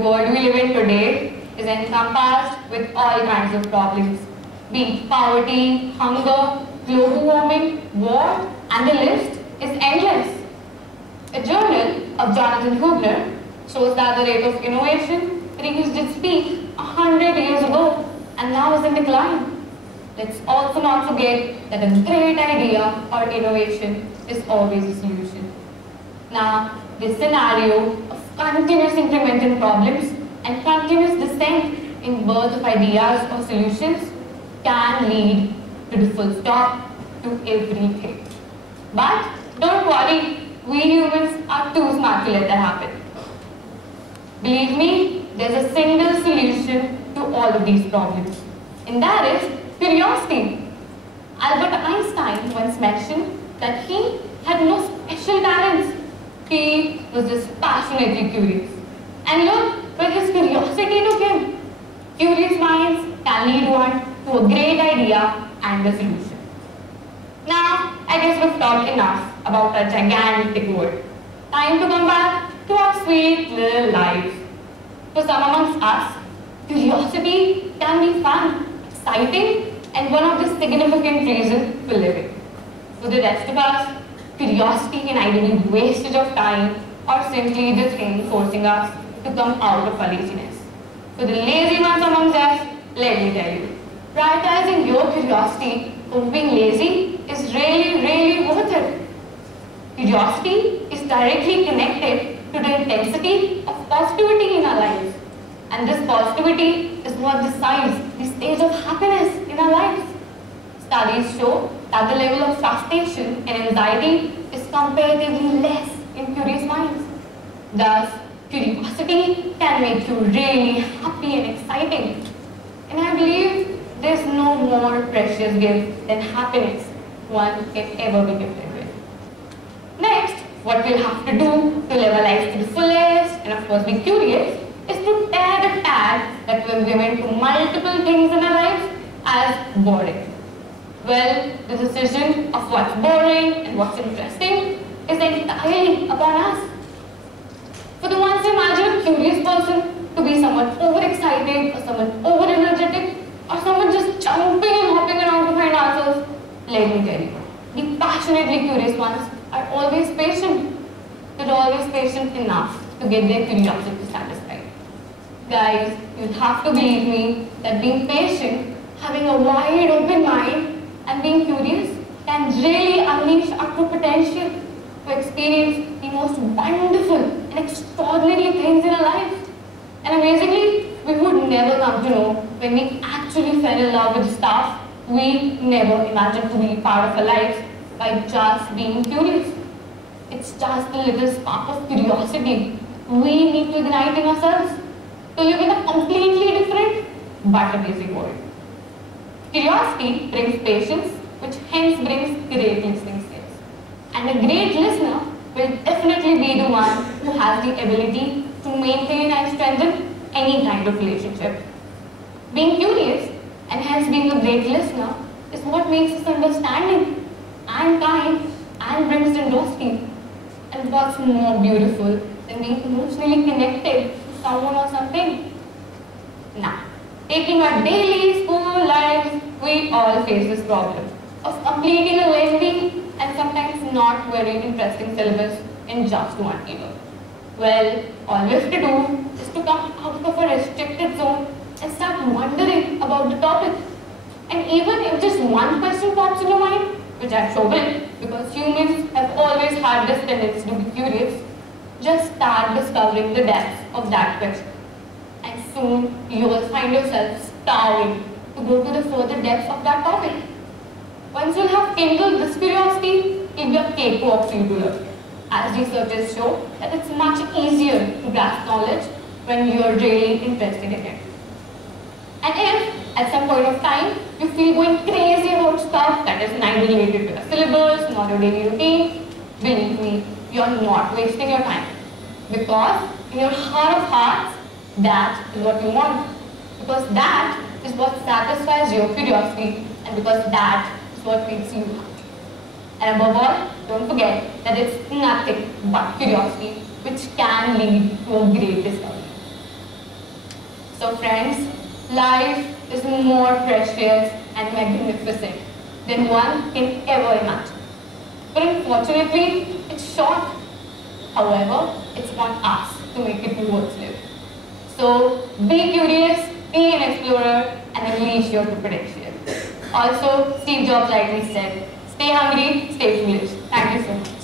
world we live in today is encompassed with all kinds of problems, be it poverty, hunger, global warming, war, and the list is endless. A journal of Jonathan Hubner shows that the rate of innovation reached its peak 100 years ago and now is in decline. Let's also not forget that a great idea or innovation is always a solution. Now, this scenario of continuous increment in problems and continuous descent in birth of ideas or solutions can lead to the full stop to everything. But don't worry, we humans are too smart to let that happen. Believe me, there's a single solution to all of these problems, and that is curiosity. Albert Einstein once mentioned that he had no special talents. He was just passionately curious. And look where his curiosity took him. Curious minds can lead one to a great idea and a solution. Now, I guess we've talked enough about our gigantic world. Time to come back to our sweet little lives. For some amongst us, curiosity can be fun, exciting, and one of the significant reasons for living. For the rest of us, curiosity can either be wastage of time or simply the thing forcing us to come out of our laziness. For the lazy ones amongst us, let me tell you, prioritizing your curiosity over being lazy is really worth it. Curiosity is directly connected to the intensity of positivity in our lives. And this positivity is what decides the stage of happiness in our lives. Studies show that the level of frustration and anxiety is comparatively less in curious minds. Thus, curiosity can make you really happy and exciting. And I believe there's no more precious gift than happiness one can ever be gifted with. Next, what we'll have to do to live our lives to the fullest and of course be curious is to tear the tag that we've given to multiple things in our lives as boring. Well, the decision of what's boring and what's interesting is entirely upon us. For the ones who imagine a curious person to be someone overexcited or someone over-energetic or someone just jumping and hopping around to find answers, let me tell you, the passionately curious ones are always patient. They're always patient enough to get their curiosity satisfied. Guys, you'd have to believe me that being patient, having a wide open mind, and being curious can really unleash our true potential to experience the most wonderful and extraordinary things in our lives. And amazingly, we would never come to know when we actually fell in love with stuff we never imagined to be part of our lives by just being curious. It's just a little spark of curiosity we need to ignite in ourselves to live in a completely different but amazing world. Curiosity brings patience, which hence brings great listening skills. And a great listener will definitely be the one who has the ability to maintain and strengthen any kind of relationship. Being curious and hence being a great listener is what makes us understanding and kind and brings generosity. And what's more beautiful than being emotionally connected to someone or something? Now, taking our daily school lives, we all face this problem of completing a lengthy and sometimes not very interesting syllabus in just one year. Well, all we have to do is to come out of a restricted zone and start wondering about the topic. And even if just one question pops in your mind, which I'm sure will, because humans have always had this tendency to be curious, just start discovering the depths of that question. And soon you will find yourself starving to go to the further depths of that topic. Once you'll have kindled this curiosity, it'll be a cakewalk for you to learn. As researchers show that it's much easier to grasp knowledge when you're really interested in it. And if, at some point of time, you feel going crazy about stuff that is neither related to the syllabus nor your daily routine, believe me, you're not wasting your time. Because in your heart of hearts, that is what you want. Because that is what satisfies your curiosity, and because that is what makes you happy. And above all, don't forget that it's nothing but curiosity which can lead to a great discovery. So friends, life is more precious and magnificent than one can ever imagine. But unfortunately, it's short. However, it's on us to make it worth living. So be curious, be an explorer, and unleash your potential. Also, Steve Jobs rightly said, stay hungry, stay foolish. Thank you so much.